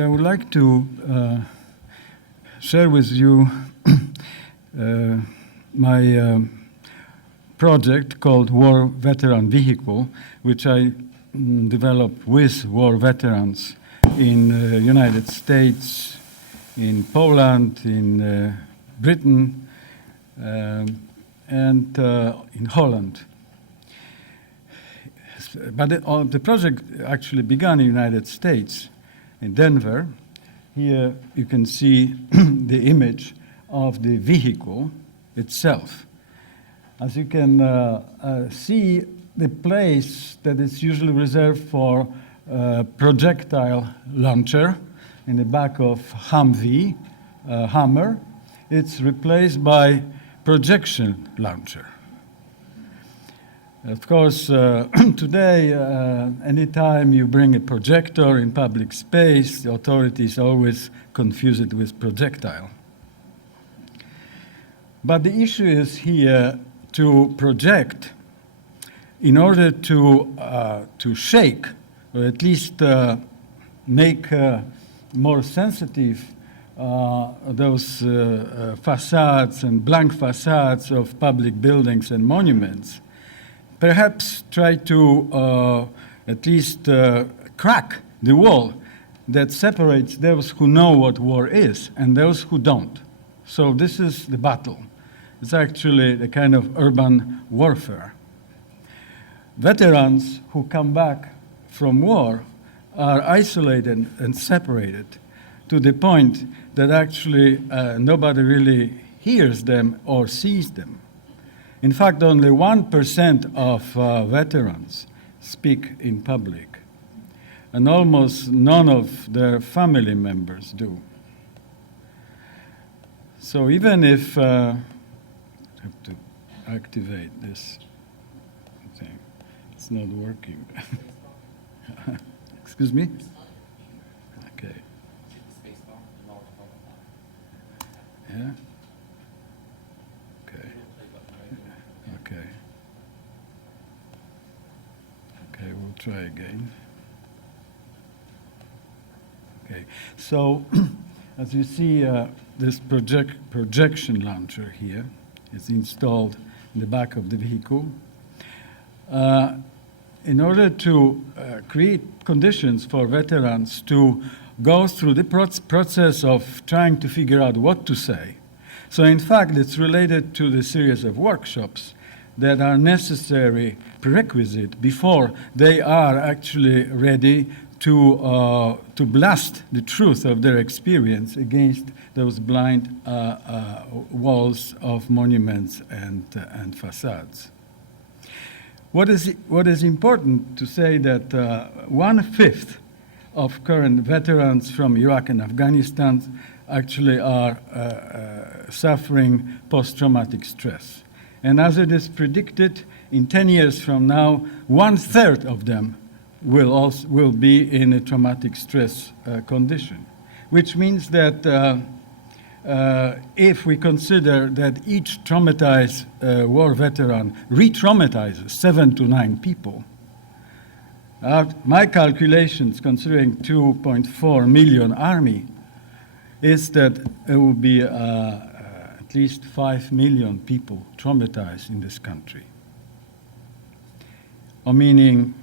So I would like to share with you my project called War Veteran Vehicle, which I developed with war veterans in United States, in Poland, in Britain, and in Holland. But the project actually began in the United States, in Denver. Here you can see the image of the vehicle itself. As you can see, the place that is usually reserved for projectile launcher in the back of Humvee, Hammer, it's replaced by projection launcher. Of course, today, anytime you bring a projector in public space, the authorities always confuse it with projectile. But the issue is here to project in order to shake, or at least make more sensitive those facades and blank facades of public buildings and monuments. Perhaps try to at least crack the wall that separates those who know what war is and those who don't. So this is the battle. It's actually the kind of urban warfare. Veterans who come back from war are isolated and separated to the point that actually nobody really hears them or sees them. In fact, only 1% of veterans speak in public, and almost none of their family members do. So even if I have to activate this thing, it's not working. Excuse me? Okay. Yeah? Okay, we'll try again. Okay, so as you see, this projection launcher here is installed in the back of the vehicle. In order to create conditions for veterans to go through the process of trying to figure out what to say. So in fact, it's related to the series of workshops that are necessary prerequisite before they are actually ready to blast the truth of their experience against those blind walls of monuments and facades. What is important to say that 1/5 of current veterans from Iraq and Afghanistan actually are suffering post-traumatic stress. And as it is predicted, in 10 years from now, 1/3 of them will be in a traumatic stress condition, which means that if we consider that each traumatized war veteran re-traumatizes 7 to 9 people, my calculations, considering 2.4 million army, is that it will be at least 5 million people traumatized in this country. Or meaning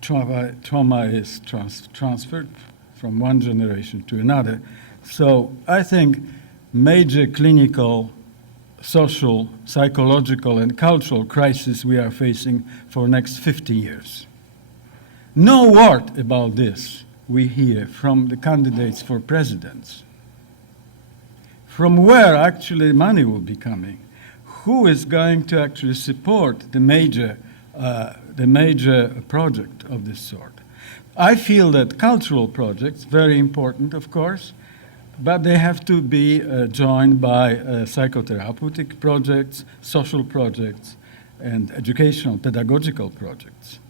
trauma is transferred from one generation to another. So I think major clinical, social, psychological, and cultural crisis we are facing for next 50 years. No word about this we hear from the candidates for presidents. From where actually money will be coming? Who is going to actually support the major project of this sort? I feel that cultural projects, very important, of course, but they have to be joined by psychotherapeutic projects, social projects, and educational, pedagogical projects.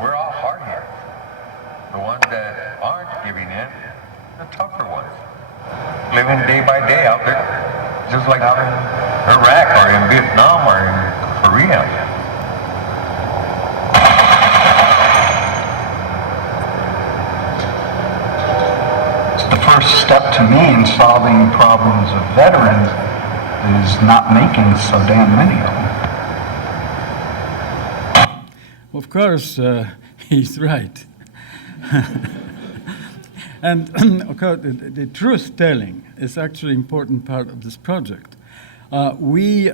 We're all hard here. The ones that aren't giving in, the tougher ones. Living day by day out there, just like out in Iraq or in Vietnam or in Korea. first step to me in solving problems of veterans is not making so damn many of them. Of course, he's right. And of course, the truth telling is actually an important part of this project. We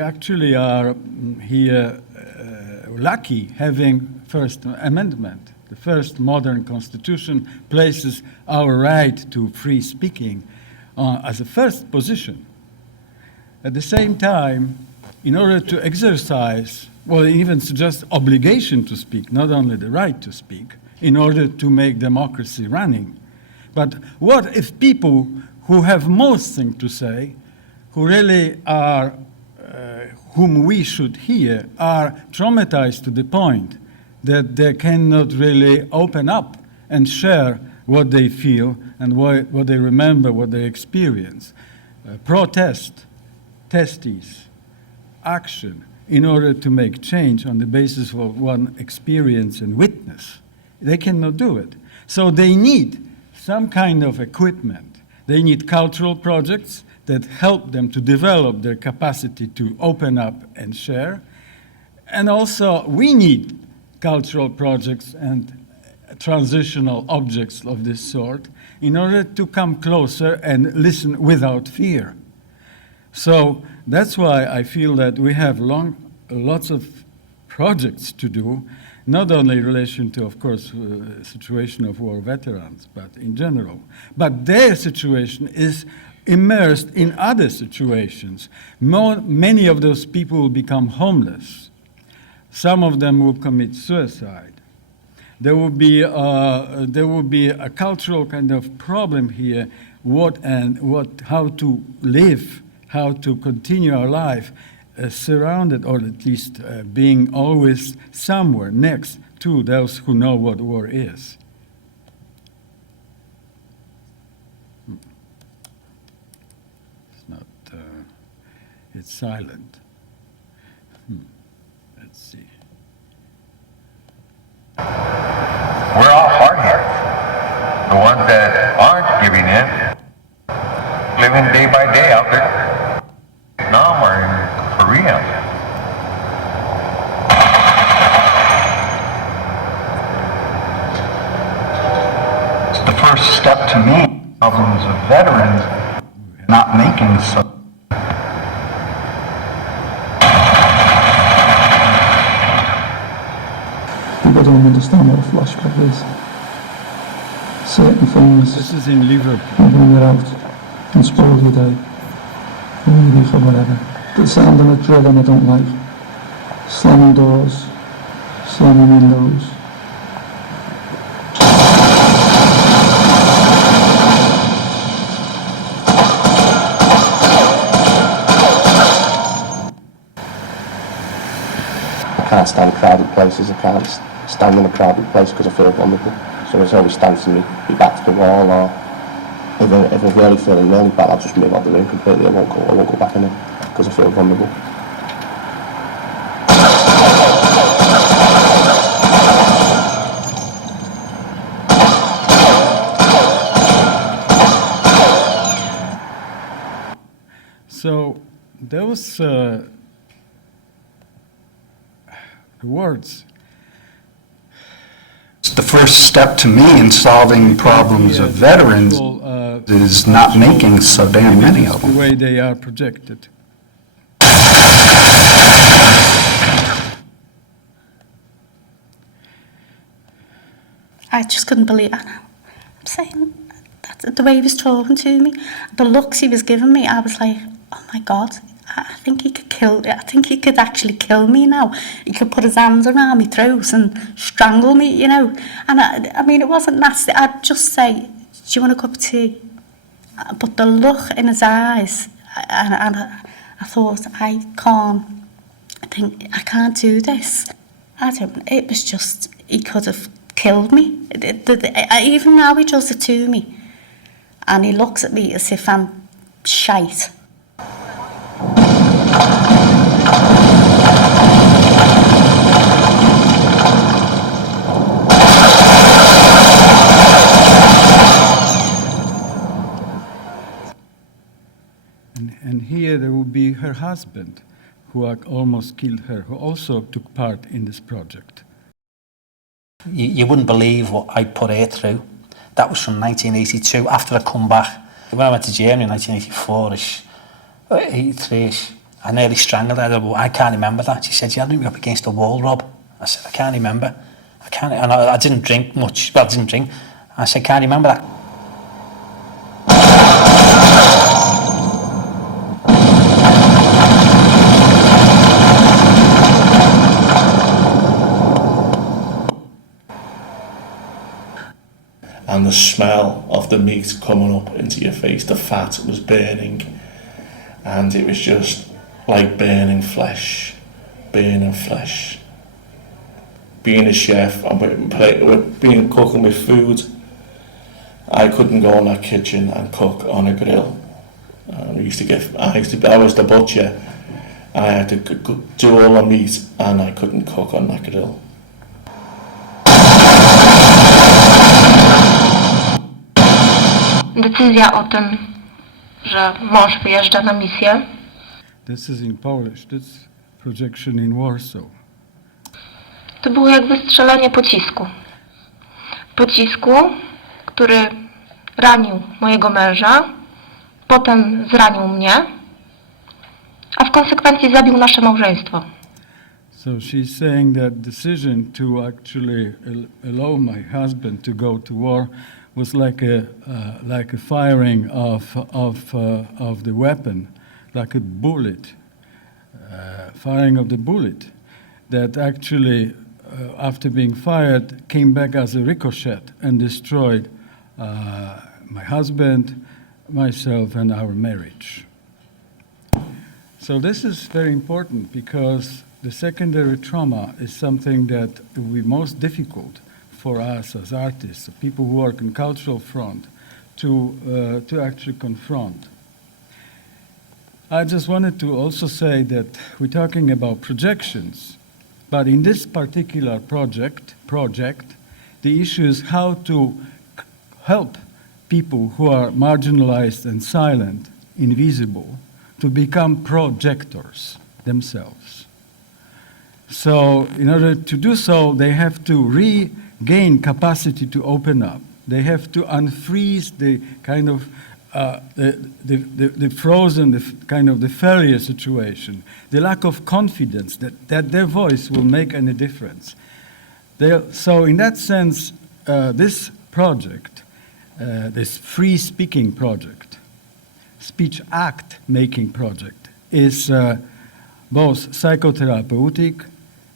actually are here lucky having First Amendment. The first modern constitution places our right to free speaking as a first position. At the same time, in order to exercise, well, even just obligation to speak, not only the right to speak, in order to make democracy running. But what if people who have most things to say, who really are, whom we should hear, are traumatized to the point that they cannot really open up and share what they feel and what they remember, what they experience. Protest, testes, action, in order to make change on the basis of one experience and witness. They cannot do it. So they need some kind of equipment. They need cultural projects that help them to develop their capacity to open up and share. And also, we need cultural projects and transitional objects of this sort in order to come closer and listen without fear. So that's why I feel that we have lots of projects to do, not only in relation to, of course, situation of war veterans, but in general. But their situation is immersed in other situations. Many of those people will become homeless. Some of them will commit suicide. There will be a cultural kind of problem here, how to live, how to continue our life, surrounded, or at least being always somewhere next to those who know what war is. It's not, it's silent. Let's see. We're all hard here. The ones that aren't giving in, living day by day out there. Vietnam or in Korea. It's the first step to me. Problems of veterans not making so. People don't understand what a flashback is. Certain things This is in Liverpool. can bring it out and spoil your day. Or your week or whatever. The sound of a drill and I don't like. Slamming doors, slamming windows. I can't stand crowded places. I can't stand in a crowded place because I feel vulnerable. So it's always stands to me, be back to the wall, or if I'm really feeling really bad, I'll just move out the room completely. I won't go back in it because I feel vulnerable. So those words. The first step to me in solving problems of veterans is not making so damn many of them. The way they are projected. I just couldn't believe it. I'm saying that the way he was talking to me, the looks he was giving me, I was like, oh my God, I think he could actually kill me now. He could put his hands around my throat and strangle me, you know. And I mean, it wasn't nasty. I'd just say, do you want a cup of tea? But the look in his eyes, and I thought, I can't do this. It was just, he could have killed me. Even now he does it to me. And he looks at me as if I'm shite. And here there would be her husband, who almost killed her, who also took part in this project. You wouldn't believe what I put her through. That was from 1982, after I come back. When I went to Germany in 1984-ish, 83-ish, I nearly strangled her. I can't remember that. She said, "You had me up against a wall, Rob." I said, "I can't remember. I can't." And I didn't drink much. Well, I didn't drink. I said, "Can't remember that." And the smell of the meat coming up into your face, the fat was burning, and it was just like burning flesh. Being a chef and being cooking with food, I couldn't go in that kitchen and cook on a grill. I was the butcher, and I had to do all the meat, and I couldn't cook on that grill. Decyzja o tym, że mąż wyjeżdża na misję. This is in Polish. This projection in Warsaw. To było jak wystrzelenie pocisku. Pocisku, który ranił mojego męża, potem zranił mnie, a w konsekwencji zabił nasze małżeństwo. So she's saying that decision to actually allow my husband to go to war was like a firing of the weapon, like a bullet, firing of the bullet that actually, after being fired, came back as a ricochet and destroyed my husband, myself, and our marriage. So this is very important because the secondary trauma is something that will be most difficult for us as artists, people who work in cultural front, to actually confront. I just wanted to also say that we're talking about projections, but in this particular project, the issue is how to help people who are marginalized and silent, invisible, to become projectors themselves. So in order to do so, they have to regain capacity to open up. They have to unfreeze the kind of the frozen, the failure situation, the lack of confidence that their voice will make any difference. So in that sense, this project, this free speaking project, speech act making project, is both psychotherapeutic,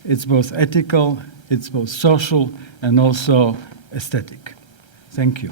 it's both ethical, it's both social, and also aesthetic. Thank you.